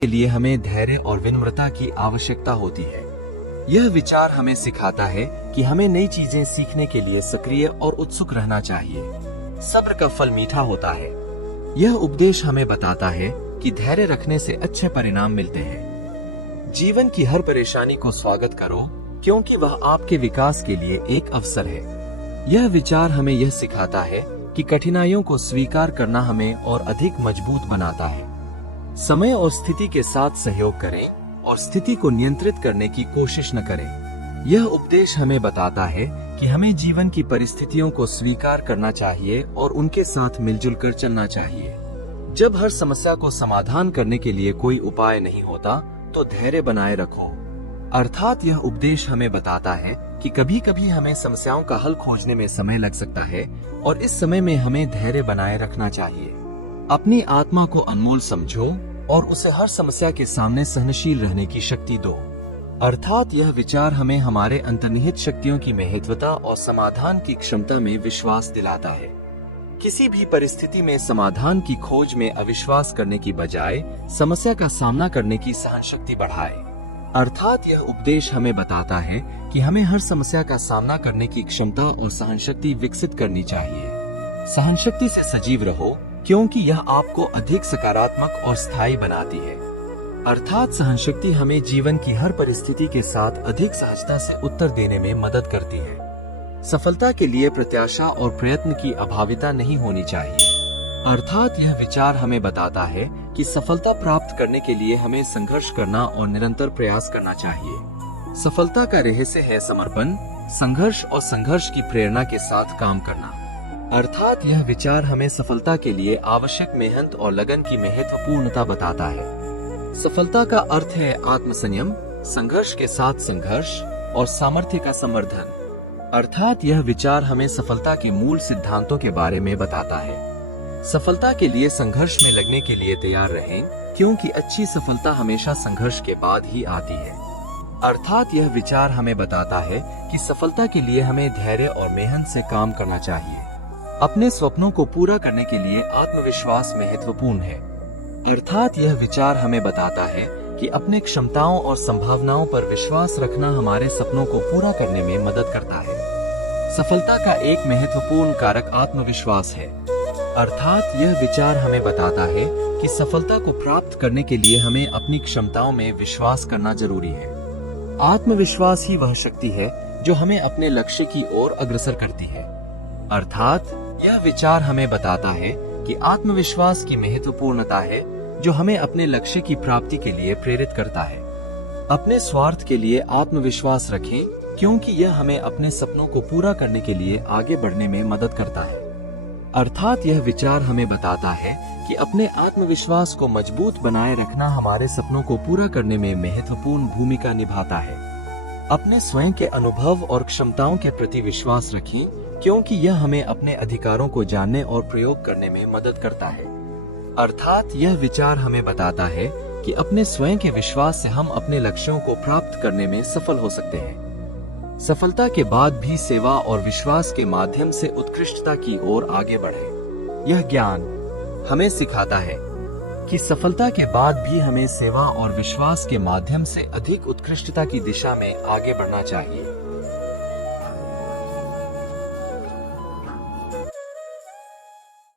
के लिए हमें धैर्य और विनम्रता की आवश्यकता होती है। यह विचार हमें सिखाता है कि हमें नई चीजें सीखने के लिए सक्रिय और उत्सुक रहना चाहिए। सब्र का फल मीठा होता है। यह उपदेश हमें बताता है कि धैर्य रखने से अच्छे परिणाम मिलते हैं। जीवन की हर परेशानी को स्वागत करो, क्योंकि वह आपके विकास के लिए एक अवसर है। यह विचार हमें यह सिखाता है कि कठिनाइयों को स्वीकार करना हमें और अधिक मजबूत बनाता है। समय और स्थिति के साथ सहयोग करें और स्थिति को नियंत्रित करने की कोशिश न करें। यह उपदेश हमें बताता है कि हमें जीवन की परिस्थितियों को स्वीकार करना चाहिए और उनके साथ मिलजुल कर चलना चाहिए। जब हर समस्या को समाधान करने के लिए कोई उपाय नहीं होता, तो धैर्य बनाए रखो। अर्थात यह उपदेश हमें बताता है कि कभी कभी हमें समस्याओं का हल खोजने में समय लग सकता है और इस समय में हमें धैर्य बनाए रखना चाहिए। अपनी आत्मा को अनमोल समझो और उसे हर समस्या के सामने सहनशील रहने की शक्ति दो। अर्थात यह विचार हमें हमारे अंतर्निहित शक्तियों की महत्वता और समाधान की क्षमता में विश्वास दिलाता है। किसी भी परिस्थिति में समाधान की खोज में अविश्वास करने की बजाय समस्या का सामना करने की सहनशक्ति बढ़ाए। अर्थात यह उपदेश हमें बताता है कि हमें हर समस्या का सामना करने की क्षमता और सहनशक्ति विकसित करनी चाहिए। सहनशक्ति से सजीव रहो, क्योंकि यह आपको अधिक सकारात्मक और स्थायी बनाती है। अर्थात सहनशक्ति हमें जीवन की हर परिस्थिति के साथ अधिक सहजता से उत्तर देने में मदद करती है। सफलता के लिए प्रत्याशा और प्रयत्न की अभाविता नहीं होनी चाहिए। अर्थात यह विचार हमें बताता है कि सफलता प्राप्त करने के लिए हमें संघर्ष करना और निरंतर प्रयास करना चाहिए। सफलता का रहस्य है समर्पण, संघर्ष और संघर्ष की प्रेरणा के साथ काम करना। अर्थात यह विचार हमें सफलता के लिए आवश्यक मेहनत और लगन की महत्वपूर्णता बताता है। सफलता का अर्थ है आत्मसंयम, संघर्ष के साथ संघर्ष और सामर्थ्य का संवर्धन। अर्थात यह विचार हमें सफलता के मूल सिद्धांतों के बारे में बताता है। सफलता के लिए संघर्ष में लगने के लिए तैयार रहें, क्योंकि अच्छी सफलता हमेशा संघर्ष के बाद ही आती है। अर्थात यह विचार हमें बताता है कि सफलता के लिए हमें धैर्य और मेहनत से काम करना चाहिए। अपने स्वप्नों को पूरा करने के लिए आत्मविश्वास महत्वपूर्ण है। अर्थात यह विचार हमें बताता है कि अपने क्षमताओं और संभावनाओं पर विश्वास रखना हमारे सपनों को पूरा करने में मदद करता है। सफलता का एक महत्वपूर्ण कारक आत्मविश्वास है। अर्थात यह विचार हमें बताता है कि सफलता को प्राप्त करने के लिए हमें अपनी क्षमताओं में विश्वास करना जरूरी है। आत्मविश्वास ही वह शक्ति है जो हमें अपने लक्ष्य की ओर अग्रसर करती है। अर्थात यह विचार हमें बताता है कि आत्मविश्वास की महत्वपूर्णता है जो हमें अपने लक्ष्य की प्राप्ति के लिए प्रेरित करता है। अपने स्वार्थ के लिए आत्मविश्वास रखें, क्योंकि यह हमें अपने सपनों को पूरा करने के लिए आगे बढ़ने में मदद करता है। अर्थात यह विचार हमें बताता है कि अपने आत्मविश्वास को मजबूत बनाए रखना हमारे सपनों को पूरा करने में महत्वपूर्ण भूमिका निभाता है। अपने स्वयं के अनुभव और क्षमताओं के प्रति विश्वास रखें, क्योंकि यह हमें अपने अधिकारों को जानने और प्रयोग करने में मदद करता है। अर्थात यह विचार हमें बताता है कि अपने स्वयं के विश्वास से हम अपने लक्ष्यों को प्राप्त करने में सफल हो सकते हैं। सफलता के बाद भी सेवा और विश्वास के माध्यम से उत्कृष्टता की ओर आगे बढ़े। यह ज्ञान हमें सिखाता है कि सफलता के बाद भी हमें सेवा और विश्वास के माध्यम से अधिक उत्कृष्टता की दिशा में आगे बढ़ना चाहिए।